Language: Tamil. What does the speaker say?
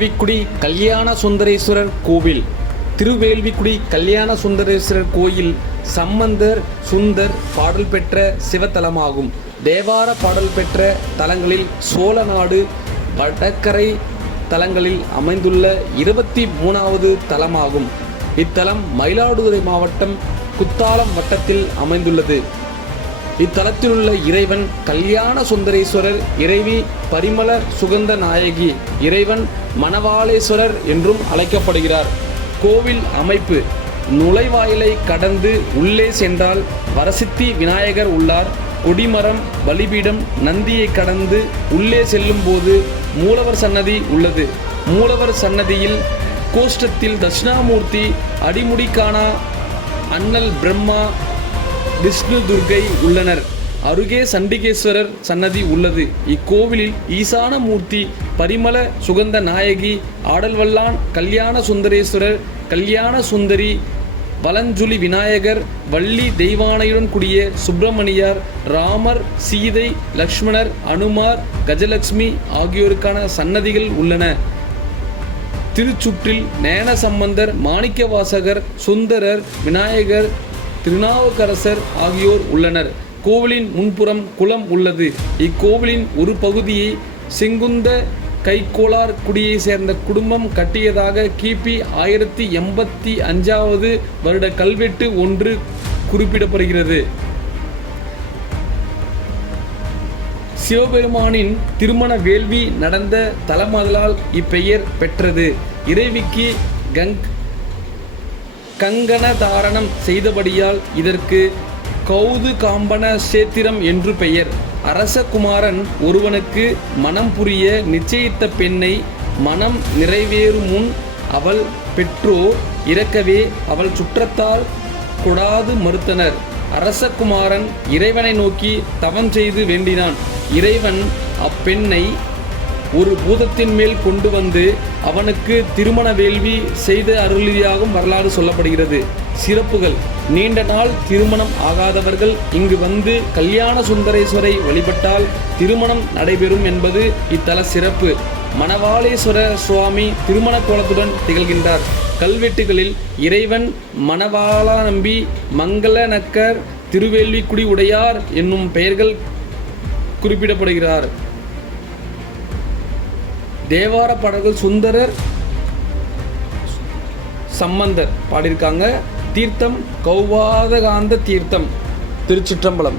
திருவேல்விக்குடி கல்யாண சுந்தரேஸ்வரர் கோவில். திருவேல்விக்குடி கல்யாண சுந்தரேஸ்வரர் கோயில் சம்பந்தர் சுந்தர் பாடல் பெற்ற சிவத்தலமாகும். தேவார பாடல் பெற்ற தலங்களில் சோழநாடு வடக்கரை தலங்களில் அமைந்துள்ள இருபத்தி மூணாவது தலமாகும். இத்தலம் மயிலாடுதுறை மாவட்டம் குத்தாலம் வட்டத்தில் அமைந்துள்ளது. இத்தலத்திலுள்ள இறைவன் கல்யாண சுந்தரேஸ்வரர் இறைவி பரிமள சுகந்த நாயகி இறைவன் மணவாளேஸ்வரர் என்றும் அழைக்கப்படுகிறார். கோவில் அமைப்பு நுழைவாயிலை கடந்து உள்ளே சென்றால் வரசித்தி விநாயகர் உள்ளார். கொடிமரம் பலிபீடம் நந்தியை கடந்து உள்ளே செல்லும்போது மூலவர் சன்னதி உள்ளது. மூலவர் சன்னதியில் கோஷ்டத்தில் தட்சிணாமூர்த்தி அடிமுடிக்கானா அண்ணல் பிரம்மா விஷ்ணு துர்கை உள்ளனர். அருகே சண்டிகேஸ்வரர் சன்னதி உள்ளது. இக்கோவிலில் ஈசான மூர்த்தி பரிமள சுகந்த நாயகி ஆடல்வல்லான் கல்யாண சுந்தரேஸ்வரர் கல்யாண சுந்தரி வலஞ்சுலி விநாயகர் வள்ளி தெய்வானையுடன் கூடிய சுப்பிரமணியார் ராமர் சீதை லக்ஷ்மணர் அனுமார் கஜலட்சுமி ஆகியோருக்கான சன்னதிகள் உள்ளன. திருச்சுற்றில் நேன சம்பந்தர் மாணிக்கவாசகர் சுந்தரர் விநாயகர் திருநாவுக்கரசர் ஆகியோர் உள்ளனர். கோவிலின் முன்புறம் குளம் உள்ளது. இக்கோவிலின் ஒரு பகுதியை செங்குந்த கைக்கோளார் குடியை சேர்ந்த குடும்பம் கட்டியதாக கிபி ஆயிரத்தி எண்பத்தி அஞ்சாவது வருட கல்வெட்டு ஒன்று குறிப்பிடப்படுகிறது. சிவபெருமானின் திருமண வேள்வி நடந்த தலமதலால் இப்பெயர் பெற்றது. இறைவிக்கு கங். கங்கண தாரணம் செய்தபடியால் இதற்கு கௌது காம்பன சேத்திரம் என்று பெயர். அரசகுமாரன் ஒருவனுக்கு மனம் புரிய நிச்சயித்த பெண்ணை மனம் நிறைவேறும் முன் அவள் பெற்றோர் இறக்கவே அவள் சுற்றத்தால் கொடாது மறுத்தனர். அரசகுமாரன் இறைவனை நோக்கி தவம் செய்து வேண்டினான். இறைவன் அப்பெண்ணை ஒரு பூதத்தின் மேல் கொண்டு வந்து அவனுக்கு திருமண வேள்வி செய்த அருளியாகும் வரலாறு சொல்லப்படுகிறது. சிறப்புகள். நீண்ட நாள் திருமணம் ஆகாதவர்கள் இங்கு வந்து கல்யாண சுந்தரேஸ்வரை வழிபட்டால் திருமணம் நடைபெறும் என்பது இத்தல சிறப்பு. மணவாளேஸ்வர சுவாமி திருமண கோலத்துடன் திகழ்கின்றார். கல்வெட்டுகளில் இறைவன் மணவாளா நம்பி மங்களநக்கர் திருவேள்விக்குடி உடையார் என்னும் பெயர்கள் குறிப்பிடப்படுகிறார். தேவார பாடல்கள் சுந்தரர் சம்பந்தர் பாடியிருக்காங்க. தீர்த்தம் கௌவாதகாந்த தீர்த்தம் திருச்சிற்றம்பலம்.